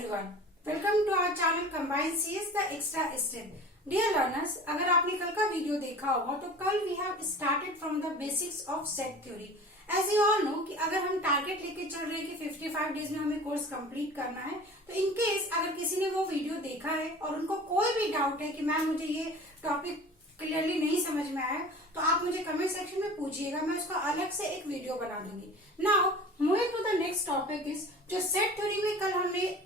everyone. Welcome to our channel Combined CS the Extra Step. Dear learners, अगर आपने कल का वीडियो देखा होगा तो कल we have started from the basics of set theory. As you all know कि अगर हम टारगेट लेके चल रहे हैं कि 55 डेज में हमें कोर्स कंप्लीट करना है, तो इन केस अगर किसी ने वो वीडियो देखा है और उनको कोई भी डाउट है कि मैम मुझे ये टॉपिक क्लियरली नहीं समझ में आया, तो आप मुझे कमेंट सेक्शन में पूछिएगा, मैं उसका अलग से एक वीडियो बना दूंगी. Now moving to the next topic is जो सेट थ्योरी में कल हमने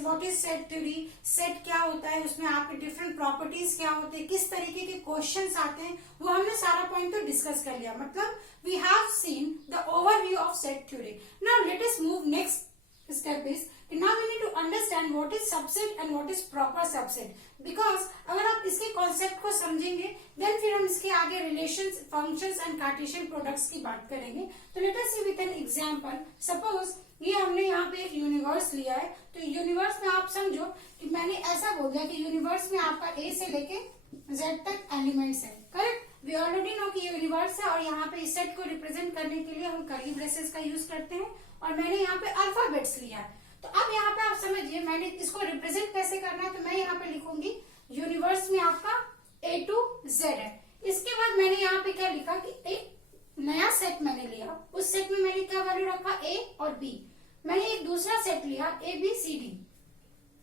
what is set theory, set क्या होता है, उसमें आपके डिफरेंट प्रॉपर्टीज क्या होते हैं, किस तरीके के क्वेश्चंस आते हैं, वो हमने सारा पॉइंट तो डिस्कस कर लिया. मतलब we have seen the overview of set theory. Now let us move next step is now we need to understand what is subset and what is proper subset, because अगर आप इसके concept को समझेंगे then फिर हम इसके आगे relations, functions and cartesian products की बात करेंगे. तो let us see with an example. Suppose ये हमने यहाँ पे एक यूनिवर्स लिया है, तो यूनिवर्स में आप समझो कि मैंने ऐसा बोल दिया कि यूनिवर्स में आपका ए से लेके जेड तक एलिमेंट्स है. करेक्ट? वी ऑलरेडी नो कि ये यूनिवर्स है और यहाँ पे इस सेट को रिप्रेजेंट करने के लिए हम कर्ली ब्रेसेस का यूज करते हैं और मैंने यहाँ पे अल्फाबेट्स लिया है. तो अब यहाँ पे आप समझिए मैंने इसको रिप्रेजेंट कैसे करना है. तो मैं यहाँ पे लिखूंगी यूनिवर्स में आपका ए टू जेड है. इसके बाद मैंने यहाँ पे क्या लिखा कि एक नया सेट मैंने लिया, उस सेट में मैंने क्या वैल्यू रखा ए और बी. मैंने एक दूसरा सेट लिया ए बी सी डी.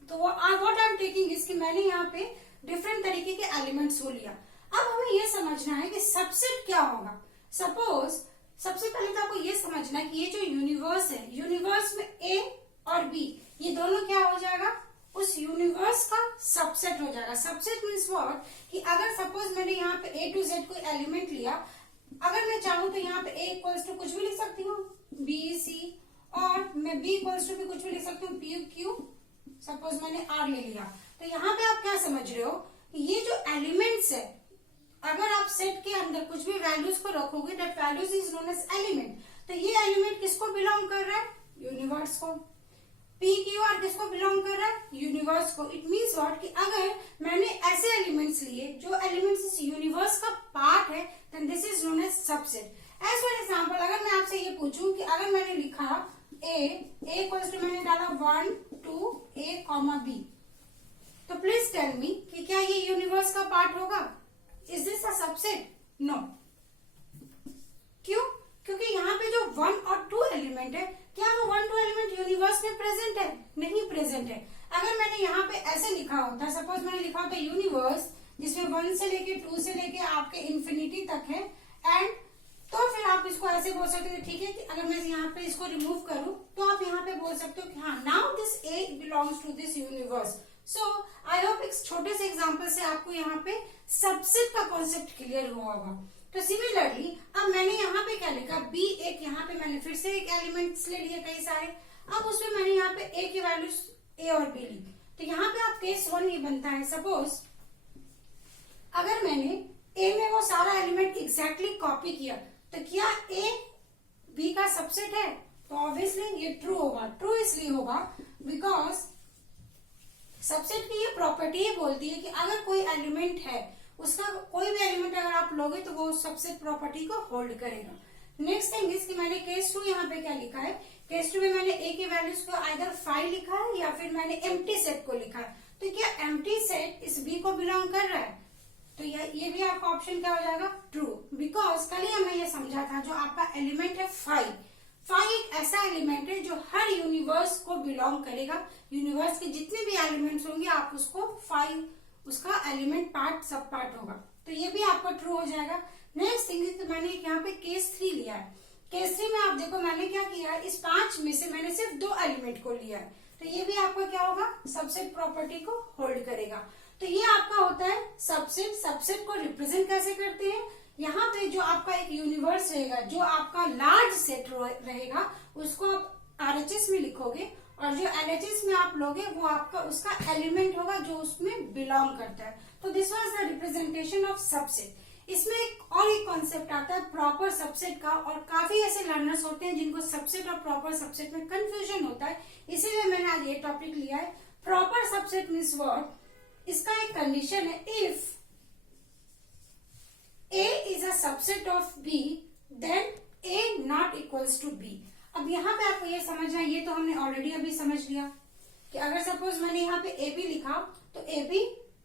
तो व्हाट आई एम टेकिंग इसकी मैंने यहाँ पे डिफरेंट तरीके के एलिमेंट्स को लिया. अब हमें ये समझना है कि सबसेट क्या होगा. सपोज सबसे पहले तो आपको ये समझना है कि ये जो यूनिवर्स है, यूनिवर्स में ए और बी ये दोनों क्या हो जाएगा, उस यूनिवर्स का सबसेट हो जाएगा. सबसेट मीन्स व्हाट कि अगर सपोज मैंने यहाँ पे ए टू जेड कोई एलिमेंट लिया, अगर मैं चाहूँ तो यहाँ पे ए इक्वल्स टू कुछ भी लिख सकती हूँ, बी सी, और मैं बी इक्वल्स टू भी कुछ भी लिख सकती हूँ, पी क्यू. सपोज मैंने आर ले लिया. तो यहाँ पे आप क्या समझ रहे हो कि ये जो एलिमेंट्स है, अगर आप सेट के अंदर कुछ भी वैल्यूज को रखोगे that values is known as element. तो ये एलिमेंट किसको बिलोंग कर रहा है, यूनिवर्स को. पी क्यू आर किसको बिलोंग कर रहा है, यूनिवर्स को. इट मीन्स व्हाट कि अगर मैंने ऐसे एलिमेंट्स लिए जो एलिमेंट्स इस यूनिवर्स का पार्ट है then this is known as subset. As for example अगर मैं आपसे ये पूछूं कि अगर मैंने लिखा ए इक्वल्स टू मैंने डाला 1 2 ए कॉमा बी, तो प्लीज टेल मी कि क्या ये यूनिवर्स का पार्ट होगा. Is this a subset? No. क्यों? क्योंकि यहाँ पे जो 1 और 2 एलिमेंट है, क्या वो 1 2 एलिमेंट यूनिवर्स में प्रेजेंट है, नहीं प्रेजेंट है. अगर मैंने यहाँ पे ऐसे लिखा होता, सपोज मैंने लिखा होता यूनिवर्स जिसमें 1 से लेके 2 से लेके आपके इंफिनिटी तक है, एंड तो फिर आप इसको ऐसे बोल सकते हो ठीक है कि अगर मैं यहाँ पे इसको रिमूव करूं तो आप यहाँ पे बोल सकते हो कि हाँ now this A belongs to this universe. So I hope एक छोटे से एग्जांपल से आपको यहाँ पे सबसेट का कॉन्सेप्ट क्लियर हुआ होगा. तो सिमिलरली अब मैंने यहाँ पे क्या लिखा, बी एक, यहाँ पे मैंने फिर से एक एलिमेंट्स ले लिए कई सारे. अब उसमें मैंने यहाँ पे ए की वैल्यूज ए और बी ली. तो यहाँ पे आप केस 1 ये बनता है. सपोज अगर मैंने ए में वो सारा एलिमेंट एग्जैक्टली कॉपी किया, तो क्या ए बी का सबसेट है, तो ऑब्वियसली ये ट्रू होगा. ट्रू इसलिए होगा बिकॉज सबसेट की ये प्रॉपर्टी ये बोलती है कि अगर कोई एलिमेंट है, उसका कोई भी एलिमेंट अगर आप लोगे तो वो सबसेट प्रॉपर्टी को होल्ड करेगा. नेक्स्ट थिंग इज कि मैंने केस 2 यहाँ पे क्या लिखा है. केस 2 में मैंने ए की वैल्यूज को आइदर 5 लिखा है या फिर मैंने एम्प्टी सेट को लिखा है. तो क्या एम्प्टी सेट इस बी को बिलोंग कर रहा है, तो ये भी आपका ऑप्शन क्या हो जाएगा, ट्रू. बिकॉज कल ही हमने ये समझा था जो आपका एलिमेंट है 5 एक ऐसा एलिमेंट है जो हर यूनिवर्स को बिलोंग करेगा. यूनिवर्स के जितने भी एलिमेंट्स होंगे आप उसको 5 उसका एलिमेंट पार्ट सब पार्ट होगा. तो ये भी आपका ट्रू हो जाएगा. नेक्स्ट थिंग तो मैंने यहाँ पे केस 3 लिया है. केस 3 में आप देखो मैंने क्या किया है, इस 5 में से मैंने सिर्फ 2 एलिमेंट को लिया है. तो ये भी आपका क्या होगा, सबसेट प्रॉपर्टी को होल्ड करेगा. तो ये आपका होता है सबसेट. सबसेट को रिप्रेजेंट कैसे करते हैं, यहाँ पे जो आपका एक यूनिवर्स रहेगा, जो आपका लार्ज सेट रहेगा, उसको आप आरएचएस में लिखोगे और जो एलएचएस में आप लोगे वो आपका उसका एलिमेंट होगा जो उसमें बिलोंग करता है. तो this was the representation of subset. इसमें एक और एक कॉन्सेप्ट आता है प्रॉपर सबसेट का, और काफी ऐसे लर्नर्स होते हैं जिनको सबसेट और प्रॉपर सबसेट में कंफ्यूजन होता है, इसीलिए मैंने आज ये टॉपिक लिया है. प्रॉपर सबसेट मीन्स व्हाट, इसका एक कंडीशन है if A is a subset of B, then A not equals to B. अब यहाँ पे आपको ये समझना है, ये तो हमने ऑलरेडी अभी समझ लिया कि अगर सपोज मैंने यहाँ पे ए बी लिखा तो ए बी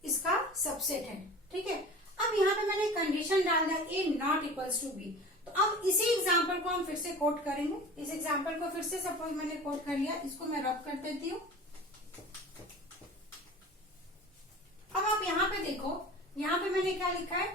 इसका सबसेट है, ठीक है। अब यहाँ पे मैंने कंडीशन डाल दिया ए नॉट इक्वल्स टू बी। तो अब इसी एग्जाम्पल को हम फिर से कोट करेंगे। इस एग्जाम्पल को फिर से सपोज मैंने कोट कर लिया, इसको मैं रब कर देती हूँ। अब आप यहाँ पे देखो, यहाँ पे मैंने क्या लिखा है,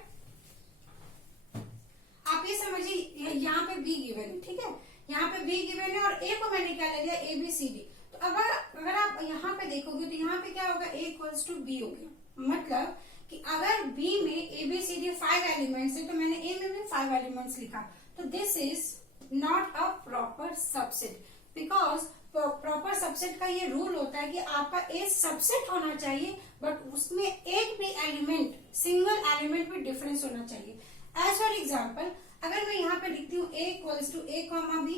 आप ये समझिए यहाँ पे बी गिवन है, ठीक है। यहाँ पे बी गिवन है और ए को मैंने क्या ले लिया, ए बी सी डी। तो अगर आप यहाँ पे देखोगे तो यहाँ पे क्या होगा, ए इक्वल्स टू बी हो गया। मतलब कि अगर बी में A B C D 5 elements है तो मैंने ए में भी 5 एलिमेंट्स लिखा। तो this is not a proper subset, because proper subset का ये रूल होता है कि आपका ए सबसेट होना चाहिए बट उसमें एक भी एलिमेंट, सिंगल एलिमेंट में डिफरेंस होना चाहिए। एज फॉर एग्जाम्पल, अगर मैं यहाँ पे लिखती हूँ A equals to A comma B,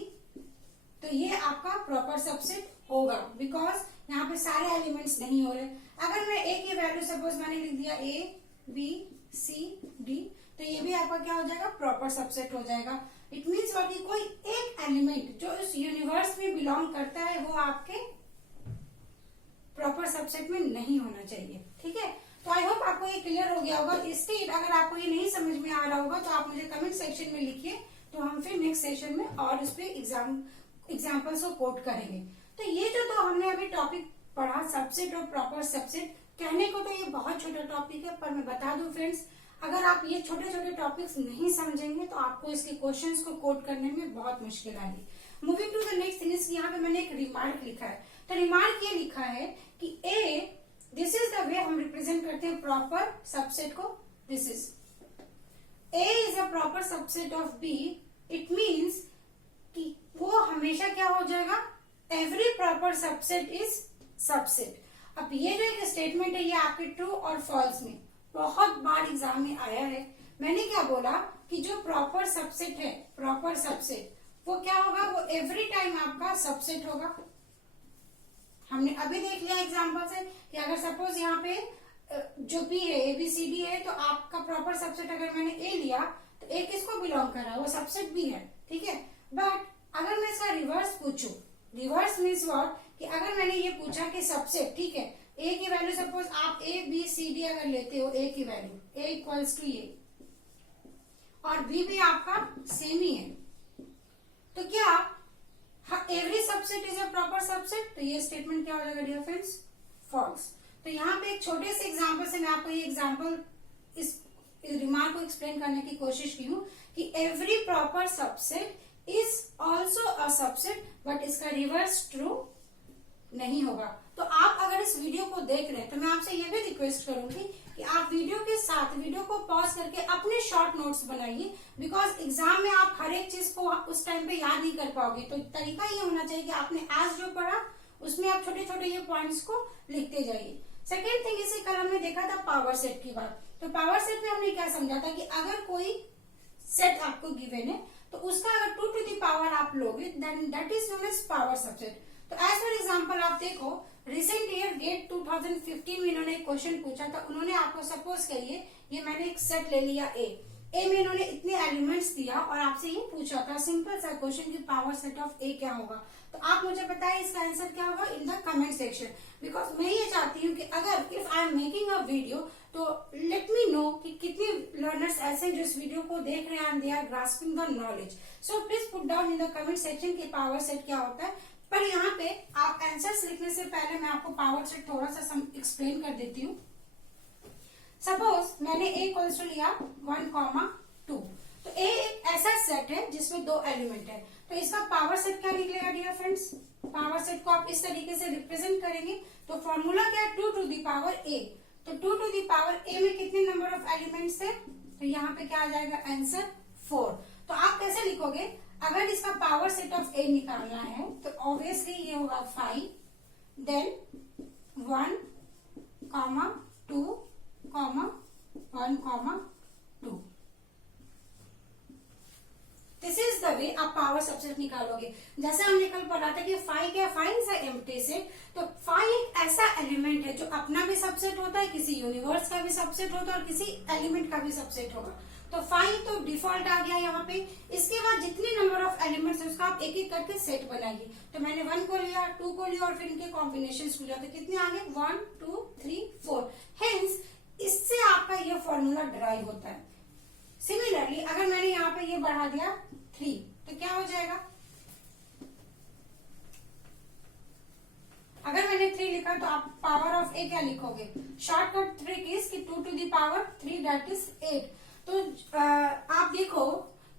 तो ये आपका प्रॉपर सबसेट होगा, बिकॉज यहाँ पे सारे एलिमेंट्स नहीं हो रहे। अगर मैं ए की वैल्यू सपोज मैंने लिख दिया ए बी सी डी, तो ये भी आपका क्या हो जाएगा, प्रॉपर सबसेट हो जाएगा। इट मीन्स कि कोई एक एलिमेंट जो इस यूनिवर्स में बिलोंग करता है वो आपके प्रॉपर सबसेट में नहीं होना चाहिए, ठीक है। तो आई होप आपको ये क्लियर हो गया होगा। स्टिल अगर आपको ये नहीं समझ में आ रहा होगा तो आप मुझे कमेंट सेक्शन में लिखिए, तो हम फिर नेक्स्ट सेशन में और इस पे एग्जाम्पल्स को कोट करेंगे। तो ये जो तो हमने अभी टॉपिक पढ़ा, सबसेट और प्रॉपर सबसेट, कहने को तो ये बहुत छोटा टॉपिक है, पर मैं बता दूं फ्रेंड्स, अगर आप ये छोटे छोटे टॉपिक्स नहीं समझेंगे तो आपको इसके क्वेश्चंस को कोड करने में बहुत मुश्किल आएगी। Moving to the next thing, यहाँ पे मैंने एक रिमार्क लिखा है। तो रिमार्क ये लिखा है कि A, this is the way हम रिप्रेजेंट करते हैं प्रॉपर सबसेट को। This is A is a proper subset of B. It means कि वो हमेशा क्या हो जाएगा, every proper subset is subset. अब ये जो एक स्टेटमेंट है ये आपके ट्रू और फॉल्स में बहुत बार एग्जाम में आया है। मैंने क्या बोला कि जो प्रॉपर सबसेट है, प्रॉपर सबसेट वो क्या होगा, वो एवरी टाइम आपका सबसेट होगा। हमने अभी देख लिया एग्जांपल से कि अगर सपोज यहाँ पे जो बी है, ए बी सी डी है, तो आपका प्रॉपर सबसेट अगर मैंने ए लिया तो ए किसको बिलोंग कर रहा है, वो सबसेट बी है, ठीक है। बट अगर मैं इसका रिवर्स पूछूं, रिवर्स मीन्स व्हाट, कि अगर मैंने ये पूछा कि सबसेट, ठीक है, ए की वैल्यू सपोज आप ए बी सी डी अगर लेते हो, ए की वैल्यू ए इक्वल्स टू ए और बी भी आपका सेम ही है, तो क्या every subset is a proper subset? तो ये स्टेटमेंट क्या हो जाएगा डियर फ्रेंड्स, फॉल्स। तो यहाँ पे एक छोटे से एग्जाम्पल से मैं आपको ये एग्जाम्पल, इस रिमार्क को एक्सप्लेन करने की कोशिश की हूँ कि every proper subset is also a subset, but इसका रिवर्स ट्रू नहीं होगा। तो आप अगर इस वीडियो को देख रहे हैं तो मैं आपसे ये भी रिक्वेस्ट करूंगी कि आप वीडियो के साथ वीडियो को पॉज करके अपने शॉर्ट नोट्स बनाइए, बिकॉज एग्जाम में आप हर एक चीज को उस टाइम पे याद नहीं कर पाओगे। तो तरीका ये होना चाहिए कि आपने आज जो पढ़ा उसमें आप छोटे छोटे ये पॉइंट्स को लिखते जाइए। सेकेंड थिंग, इसी कल हमने देखा था पावर सेट की बात। तो पावर सेट में हमने क्या समझा था कि अगर कोई सेट आपको गिवन है तो उसका अगर 2 to the पावर आप लोगे then that is known as power subset. तो एज फॉर एग्जाम्पल आप देखो, रिसेंट ईयर डेट 2015 में इन्होंने एक क्वेश्चन पूछा था। उन्होंने आपको सपोज करिए ये मैंने एक सेट ले लिया ए में इन्होंने इतने एलिमेंट्स दिया और आपसे ये पूछा था सिंपल सा क्वेश्चन कि पावर सेट ऑफ ए क्या होगा। तो आप मुझे बताइए इसका आंसर क्या होगा इन द कमेंट सेक्शन, बिकॉज मैं ये चाहती हूँ कि अगर if I am making a video तो लेट मी नो कि कितने लर्नर्स ऐसे हैं जो इस वीडियो को देख रहे हैं and they are grasping the knowledge. So please put down in the comment section कि पावर सेट क्या होता है। पर यहाँ पे आप आंसर्स लिखने से पहले मैं आपको पावर सेट थोड़ा सा एक्सप्लेन कर देती हूँ। सपोज मैंने ए इक्वल्स टू लिया 1,2, तो ए एक ऐसा सेट है जिसमें 2 एलिमेंट है। तो इसका पावर सेट क्या निकलेगा डियर फ्रेंड्स, पावर सेट को आप इस तरीके से रिप्रेजेंट करेंगे। तो फॉर्मूला क्या है, 2 to the पावर ए। तो 2 to the पावर ए में कितने नंबर ऑफ एलिमेंट्स है, तो यहाँ पे क्या आ जाएगा आंसर 4। तो आप कैसे लिखोगे, अगर इसका पावर सेट ऑफ ए निकालना है तो ऑब्वियसली ये होगा 5, देन 1, 2, 1, 2। दिस इज द वे आप पावर सबसेट निकालोगे। जैसे हमने कल पढ़ा था कि फाई क्या, phi is a empty set. तो फाई एक ऐसा एलिमेंट है जो अपना भी सबसेट होता है, किसी यूनिवर्स का भी सबसेट होता है और किसी एलिमेंट का भी सबसेट होगा। तो फाई तो डिफॉल्ट आ गया यहाँ पे। इसके बाद जितने नंबर ऑफ एलिमेंट्स है उसका आप एक एक करके सेट बनाइए। तो मैंने 1 को लिया, 2 को लिया और फिर इनके कॉम्बिनेशन को लिया। तो कितने आ गए, 1 2 3 4। हेंस इससे आपका ये फॉर्मूला डिराइव होता है। सिमिलरली अगर मैंने यहाँ पे ये बढ़ा दिया 3 तो क्या हो जाएगा, अगर मैंने 3 लिखा तो आप पावर ऑफ ए क्या लिखोगे, शॉर्टकट ट्रिक इज कि 2 to the power 3 that is 8। तो आप देखो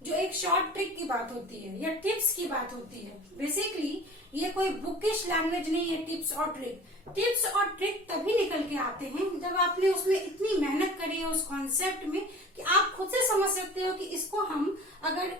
जो एक शॉर्ट ट्रिक की बात होती है या टिप्स की बात होती है, बेसिकली ये कोई बुकिश लैंग्वेज नहीं है। टिप्स और ट्रिक तभी निकल के आते हैं जब आपने उसमें इतनी मेहनत करी है उस कॉन्सेप्ट में कि आप खुद से समझ सकते हो कि इसको हम अगर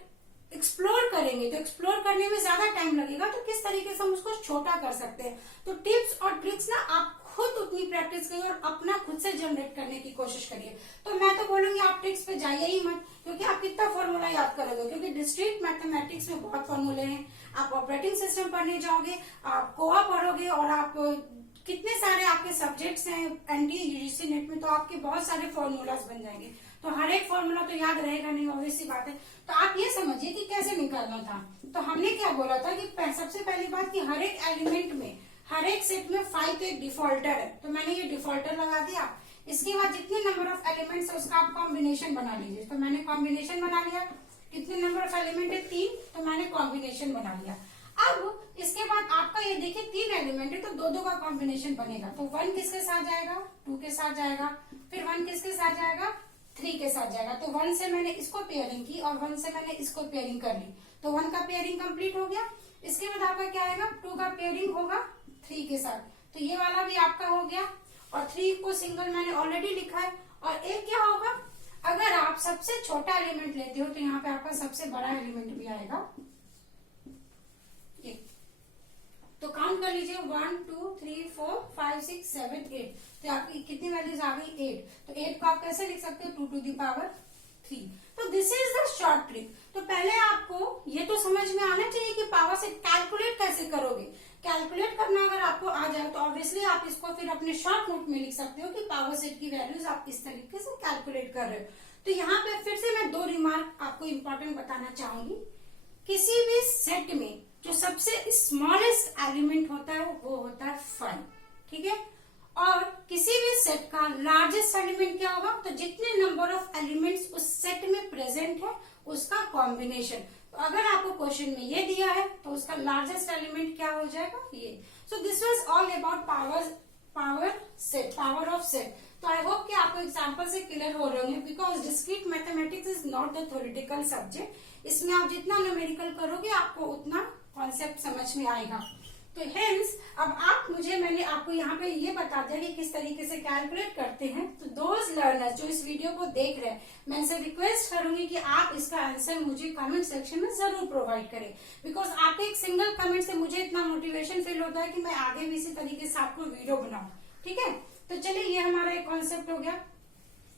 एक्सप्लोर करेंगे तो एक्सप्लोर करने में ज्यादा टाइम लगेगा, तो किस तरीके से हम उसको छोटा कर सकते हैं। तो टिप्स और ट्रिक्स ना आप खुद उतनी प्रैक्टिस करिए और अपना खुद से जनरेट करने की कोशिश करिए। तो मैं तो बोलूंगी आप ट्रिक्स पे जाइए ही मत, क्योंकि आप कितना फॉर्मूला याद करोगे, क्योंकि डिस्क्रीट मैथमेटिक्स में बहुत फॉर्मूले हैं। आप ऑपरेटिंग सिस्टम पढ़ने जाओगे, आप कोआ पढ़ोगे और आप कितने सारे आपके सब्जेक्ट्स हैं एनटीयूजीसी नेट में, तो आपके बहुत सारे फॉर्मूलाज बन जाएंगे। तो हर एक फॉर्मूला तो याद रहेगा नहीं, ऑब्वियस सी बात है। तो आप ये समझिए कि कैसे निकालना था। तो हमने क्या बोला था कि सबसे पहली बात कि हर एक एलिमेंट में, हर एक सेट में 5 तो एक डिफॉल्टर है, तो मैंने ये डिफॉल्टर लगा दिया। इसके बाद जितने नंबर ऑफ एलिमेंट्स है उसका आप कॉम्बिनेशन बना लीजिए। तो मैंने कॉम्बिनेशन बना लिया। कितने नंबर ऑफ एलिमेंट है, 3, तो मैंने कॉम्बिनेशन बना लिया। अब इसके बाद आपका ये देखिए 3 एलिमेंट है तो 2-2 का कॉम्बिनेशन बनेगा। तो 1 किसके साथ जाएगा, 2 के साथ जाएगा, फिर 1 किसके साथ जाएगा, 3 के साथ जाएगा। तो 1 से मैंने इसको पेयरिंग की और 1 से मैंने इसको पेयरिंग कर ली। तो 1 का पेयरिंग कंप्लीट हो गया। इसके बाद आपका क्या आएगा, 2 का पेयरिंग होगा 3 के साथ, तो ये वाला भी आपका हो गया। और 3 को सिंगल मैंने ऑलरेडी लिखा है। और एक क्या होगा, अगर आप सबसे छोटा एलिमेंट लेते हो तो यहाँ पे आपका सबसे बड़ा एलिमेंट भी आएगा। तो काउंट कर लीजिए 1 2 3 4 5 6 7 8। तो आपकी कितनी वैल्यूज आ गई, 8। तो 8 को आप कैसे लिख सकते हो, 2 to the power 3। तो this is the short trick. तो पहले आपको ये तो समझ में आना चाहिए कि पावर से कैलकुलेट कैसे करोगे। कैलकुलेट करना अगर आपको आ जाए तो ऑब्वियसली आप इसको फिर अपने शॉर्ट नोट में लिख सकते हो कि पावर सेट की वैल्यूज आप इस तरीके से कैलकुलेट कर रहे हो। तो यहाँ पे फिर से मैं 2 रिमार्क आपको इंपॉर्टेंट बताना चाहूंगी। किसी भी सेट में जो सबसे स्मॉलेस्ट एलिमेंट होता है वो होता है 5, ठीक है। और किसी भी सेट का लार्जेस्ट एलिमेंट क्या होगा, तो जितने नंबर ऑफ एलिमेंट्स उस सेट में प्रेजेंट है उसका कॉम्बिनेशन। तो अगर आपको क्वेश्चन में ये दिया है तो उसका लार्जेस्ट एलिमेंट क्या हो जाएगा, ये। So this was all about power of set. तो आई होप कि आपको एग्जांपल से क्लियर हो रहे होंगे, because discrete mathematics is not the theoretical subject. इसमें आप जितना न्यूमेरिकल करोगे आपको उतना कॉन्सेप्ट समझ में आएगा। तो हेंस अब मैंने आपको यहाँ पे ये बता दिया कि किस तरीके से कैलकुलेट करते हैं। तो दोज लर्नर्स जो इस वीडियो को देख रहे हैं, मैं इनसे रिक्वेस्ट करूंगी कि आप इसका आंसर मुझे कमेंट सेक्शन में जरूर प्रोवाइड करें, बिकॉज आपके एक सिंगल कमेंट से मुझे इतना मोटिवेशन फील होता है कि मैं आगे भी इसी तरीके से आपको वीडियो बनाऊं। ठीक है, तो चलिए ये हमारा एक कॉन्सेप्ट हो गया।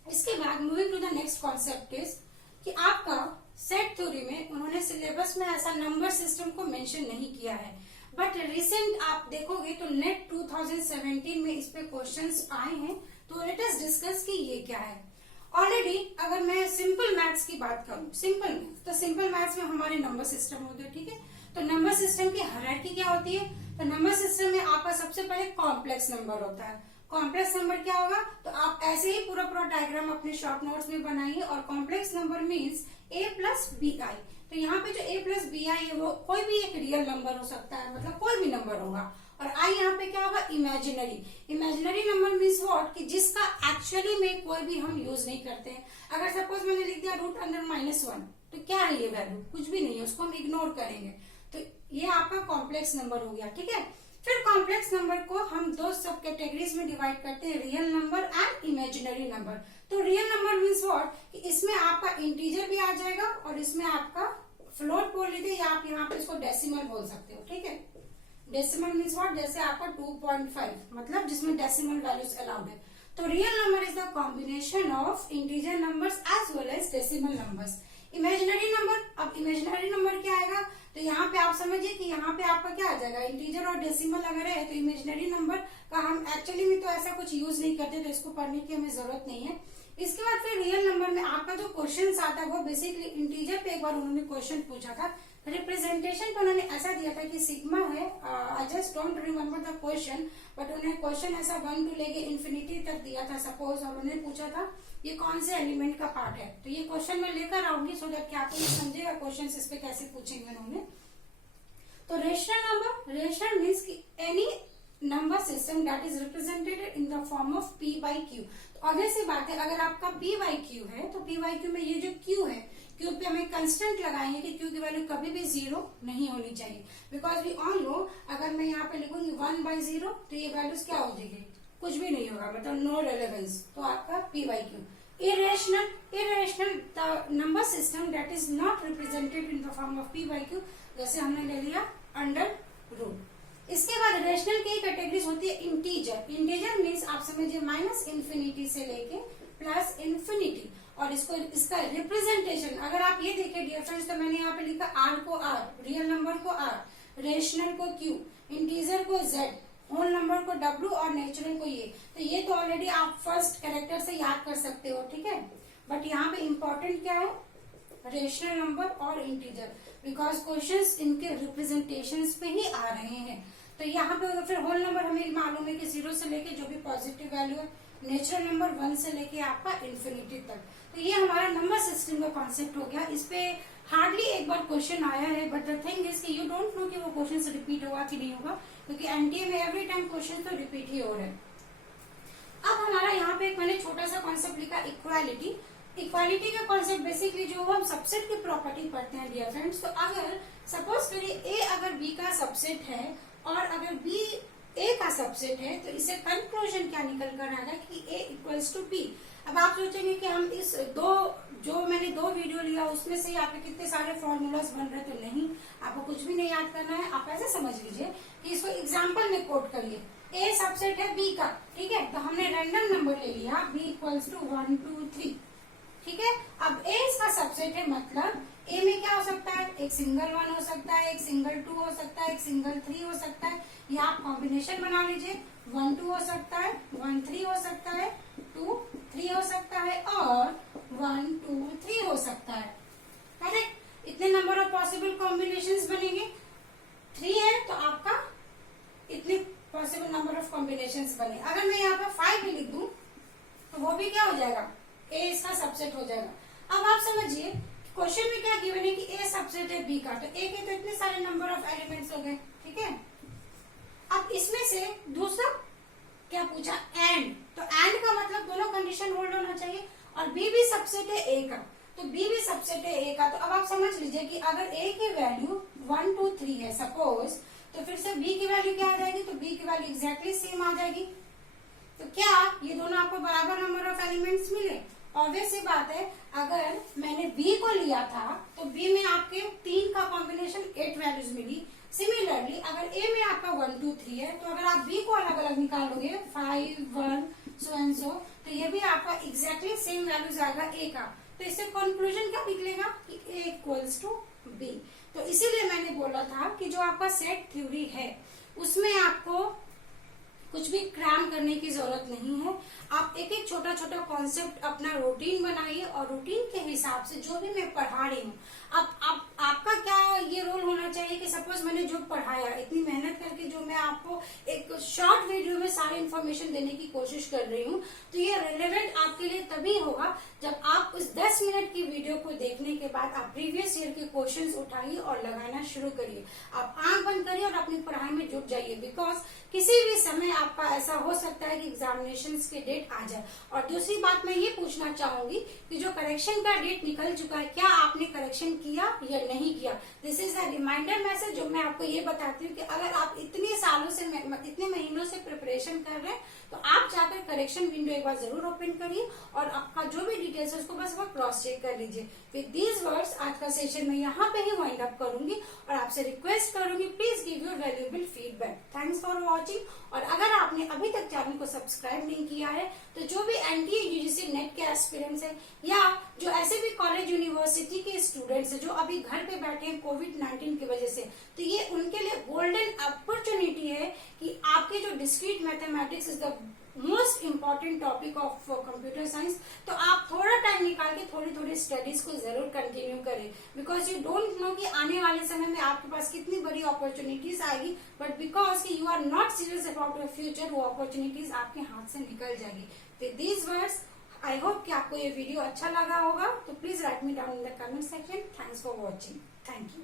इसके बाद moving to the next concept is कि आपका सेट थ्योरी में उन्होंने सिलेबस में ऐसा नंबर सिस्टम को मेंशन नहीं किया है, बट रिसेंट आप देखोगे तो नेट 2017 में इस पे क्वेश्चंस आए हैं। तो लेट अस डिस्कस कि ये क्या है। ऑलरेडी अगर मैं सिंपल मैथ्स की बात करूं, सिंपल मैथ्स, तो सिंपल मैथ्स में हमारे नंबर सिस्टम होते हैं, ठीक है। तो नंबर सिस्टम की हायरार्की क्या होती है, तो नंबर सिस्टम में आपका सबसे पहले कॉम्प्लेक्स नंबर होता है। कॉम्प्लेक्स नंबर क्या होगा, तो आप ऐसे ही पूरा डायग्राम अपने शॉर्ट नोट्स में बनाइए। और complex number means a plus B I. तो यहाँ पे जो a प्लस बी आई है वो कोई भी एक रियल नंबर हो सकता है, मतलब कोई भी नंबर होगा। और i यहाँ पे क्या होगा, imaginary. Imaginary number means what, कि जिसका एक्चुअली में कोई भी हम यूज नहीं करते हैं। अगर सपोज मैंने लिख दिया रूट अंडर -1, तो क्या है ये वैल्यू, कुछ भी नहीं है, उसको हम इग्नोर करेंगे। तो ये आपका कॉम्प्लेक्स नंबर हो गया, ठीक है। फिर कॉम्प्लेक्स नंबर को हम दो सब कैटेगरीज में डिवाइड करते हैं, real number and imaginary number. तो रियल नंबर मीन्स व्हाट, कि इसमें आपका इंटीजर भी आ जाएगा और इसमें आपका फ्लोट बोल लीजिए या आप यहाँ पे इसको डेसिमल बोल सकते हो, ठीक है। डेसिमल मीन्स व्हाट, जैसे आपका 2.5, मतलब जिसमें डेसिमल वैल्यूज अलाउड है। तो real number is the combination of integer numbers as well as decimal numbers. Imaginary number, अब इमेजिनरी नंबर क्या आएगा, तो यहाँ पे आप समझिए कि यहाँ पे आपका क्या आ जाएगा, इंटीजर और डेसिमल अगर है तो इमेजिनरी नंबर का हम एक्चुअली में तो ऐसा कुछ यूज नहीं करते, तो इसको पढ़ने की हमें जरूरत नहीं है। इसके बाद फिर रियल नंबर में आपका जो क्वेश्चन आता है वो बेसिकली इंटीजर पे एक बार उन्होंने क्वेश्चन पूछा था, रिप्रेजेंटेशन पे उन्होंने ऐसा दिया था कि सिग्मा है, I just don't remember the question, but उन्हें क्वेश्चन ऐसा 1 to लेके इन्फिनिटी तक दिया था सपोज, और उन्होंने पूछा था ये कौन से एलिमेंट का पार्ट है। तो ये क्वेश्चन मैं लेकर आऊंगी सो दैट कि आपको ये समझेगा क्वेश्चन इस पे कैसे पूछेंगे उन्होंने। तो रेशनल नंबर, रेशनल मीन्स कि any number system that is represented in the form of P by Q. तो ऑब्वियस सी बात है, अगर आपका पी बाई क्यू है तो पी बाई क्यू में ये जो क्यू है, क्यू पे हमें कंस्टेंट लगाएंगे कि क्यू की वैल्यू कभी भी 0 नहीं होनी चाहिए, बिकॉज वी ऑल नो अगर मैं यहाँ पे लिखूंगी 1/0 तो ये वैल्यूज क्या हो जाएगी, कुछ भी नहीं होगा, मतलब नो रेलेवेंस। तो आपका P by Q. irrational, irrational the number system that is not represented in the form of p by q, जैसे हमने ले लिया अंडर रूट। इसके बाद रेशनल की कैटेगरीज होती है इंटीजर। इंटीजर मीन्स आप समझिए माइनस इन्फिनिटी से लेके प्लस इन्फिनिटी, और इसको इसका रिप्रेजेंटेशन अगर आप ये देखें डियर फ्रेंड्स, तो मैंने यहाँ पे लिखा आर को आर, रियल नंबर को आर, रेशनल को क्यू, इंटीजर को जेड, होल नंबर को W और नेचुरल को ये। तो ये तो ऑलरेडी आप फर्स्ट कैरेक्टर से याद कर सकते हो, ठीक है। बट यहाँ पे इंपॉर्टेंट क्या है, रेशनल नंबर और इंटीजर, बिकॉज क्वेश्चंस इनके रिप्रेजेंटेशंस पे ही आ रहे हैं। तो यहाँ पे फिर होल नंबर हमें मालूम है कि 0 से लेके जो भी पॉजिटिव वैल्यू है, नेचुरल नंबर 1 से लेके आपका इन्फिनिटी तक। तो ये हमारा नंबर सिस्टम का कॉन्सेप्ट हो गया। इस पे हार्डली एक बार क्वेश्चन आया है, बट द थिंग इज कि यू डोंट नो कि वो क्वेश्चन रिपीट होगा कि नहीं होगा, क्योंकि एनटीए में एवरी टाइम क्वेश्चन तो रिपीट ही हो रहे हैं। अब हमारा यहाँ पे एक मैंने छोटा सा कॉन्सेप्ट लिखा इक्वालिटी। इक्वालिटी का कॉन्सेप्ट बेसिकली जो हम सबसेट की प्रॉपर्टी पढ़ते हैं डियर फ्रेंड्स। तो अगर सपोज करिए ए अगर बी का सबसेट है और अगर बी ए का सबसेट है, तो इससे कंक्लूजन क्या निकल कर आएगा कि ए इक्वल्स टू बी। अब आप सोचेंगे कि हम इस मैंने दो वीडियो लिया उसमें से यहाँ पे कितने सारे फॉर्मूलाज बन रहे, तो नहीं, आपको कुछ भी नहीं याद करना है। आप ऐसे समझ लीजिए कि इसको एग्जाम्पल में कोट करिए, ए सबसेट है बी का, ठीक है। तो हमने रैंडम नंबर ले लिया बी इक्वल्स टू 1 2 3, ठीक है। अब ए इसका सबसेट है, मतलब ए में क्या हो सकता है, एक सिंगल 1 हो सकता है, एक सिंगल 2 हो सकता है, एक सिंगल 3 हो सकता है, या आप कॉम्बिनेशन बना लीजिए 1 2 हो सकता है, 1 3 हो सकता है, 2 3 हो सकता है, और 1 2 3 हो सकता है, करेक्ट। इतने नंबर ऑफ पॉसिबल कॉम्बिनेशंस बनेंगे। 3 है तो आपका इतने पॉसिबल नंबर ऑफ कॉम्बिनेशंस बने। अगर मैं यहाँ पे 5 भी लिख दूं तो वो भी क्या हो जाएगा, ए इसका सबसेट हो जाएगा। अब आप समझिए क्वेश्चन में क्या गिवन है कि ए सबसेट है बी का, तो ए के तो इतने सारे नंबर ऑफ एलिमेंट्स हो गए, ठीक है। अब इसमें से दूसरा क्या पूछा, एंड। तो एंड का मतलब दोनों कंडीशन होल्ड होना चाहिए, और बी भी सबसेट है ए का, तो बी भी सबसेट है ए का। तो अब आप समझ लीजिए कि अगर ए की वैल्यू 1 2 3 है सपोज, तो फिर से बी की वैल्यू क्या आ जाएगी, तो बी की वैल्यू एग्जैक्टली सेम आ जाएगी। तो क्या ये दोनों आपको बराबर नंबर ऑफ एलिमेंट्स मिले? ऑब्वियस सी बात है, अगर मैंने बी को लिया था तो बी में आपके 3 का कॉम्बिनेशन 8 वैल्यूज मिली। सिमिलरली अगर ए में आपका 1 2 3 है, तो अगर आप बी को अलग अलग निकालोगे 5 1 सो एंड सो, तो ये भी आपका एग्जैक्टली सेम वैल्यूज आएगा ए का। तो इससे कंक्लूजन क्या निकलेगा कि ए इक्वल्स टू बी। तो इसीलिए मैंने बोला था कि जो आपका सेट थ्योरी है उसमें आपको कुछ भी क्रैम करने की जरूरत नहीं है। आप एक एक छोटा छोटा कॉन्सेप्ट अपना रूटीन बनाइए, और रूटीन के हिसाब से जो भी मैं पढ़ा रही हूँ, आपका क्या ये रोल होना चाहिए कि सपोज मैंने जो पढ़ाया इतनी मेहनत करके जो मैं आपको एक शॉर्ट वीडियो में सारी इन्फॉर्मेशन देने की कोशिश कर रही हूँ, तो ये रिलेवेंट आपके लिए तभी होगा जब आप उस 10 मिनट की वीडियो को देखने के बाद आप प्रीवियस ईयर के क्वेश्चंस उठाइए और लगाना शुरू करिए। आप आंख बंद करिए और अपनी पढ़ाई में जुट जाइए, बिकॉज किसी भी समय आपका ऐसा हो सकता है कि एग्जामिनेशन के डेट आ जाए। और दूसरी बात मैं ये पूछना चाहूंगी कि जो करेक्शन का डेट निकल चुका है, क्या आपने करेक्शन किया या नहीं किया? This is a reminder message जो मैं आपको ये बताती हूँ कि अगर आप इतने सालों से इतने महीनों से प्रिपरेशन कर रहे हैं, तो तो आप जाकर करेक्शन विंडो एक बार जरूर ओपन करिए और आपका जो भी डिटेल्स है उसको बस वह क्रॉस चेक कर लीजिए। विद दीज वर्ड्स आज का सेशन मैं यहाँ पे ही वाइंड अप करूंगी और आपसे रिक्वेस्ट करूंगी please give your valuable feedback. Thanks for watching. और अगर आपने अभी तक चैनल को सब्सक्राइब नहीं किया है तो जो भी एनटीए यूजीसी नेट के एस्पिरेंट्स है या जो ऐसे भी कॉलेज यूनिवर्सिटी के स्टूडेंट्स है जो अभी घर पे बैठे हैं कोविड-19 की वजह से, तो ये उनके लिए गोल्डन अपॉर्चुनिटी है कि आपके जो discrete mathematics is the most important topic of computer science, तो आप थोड़ा टाइम निकाल के थोड़ी थोड़ी स्टडीज को जरूर कंटिन्यू करें बिकॉज यू डोंट नो कि आने वाले समय में आपके पास कितनी बड़ी अपॉर्चुनिटीज आएगी, but because you are not serious about your future वो अपॉर्चुनिटीज आपके हाथ से निकल जाएगी। With these words I hope कि आपको ये वीडियो अच्छा लगा होगा, तो please write me down in the comment section. Thanks for watching. Thank you.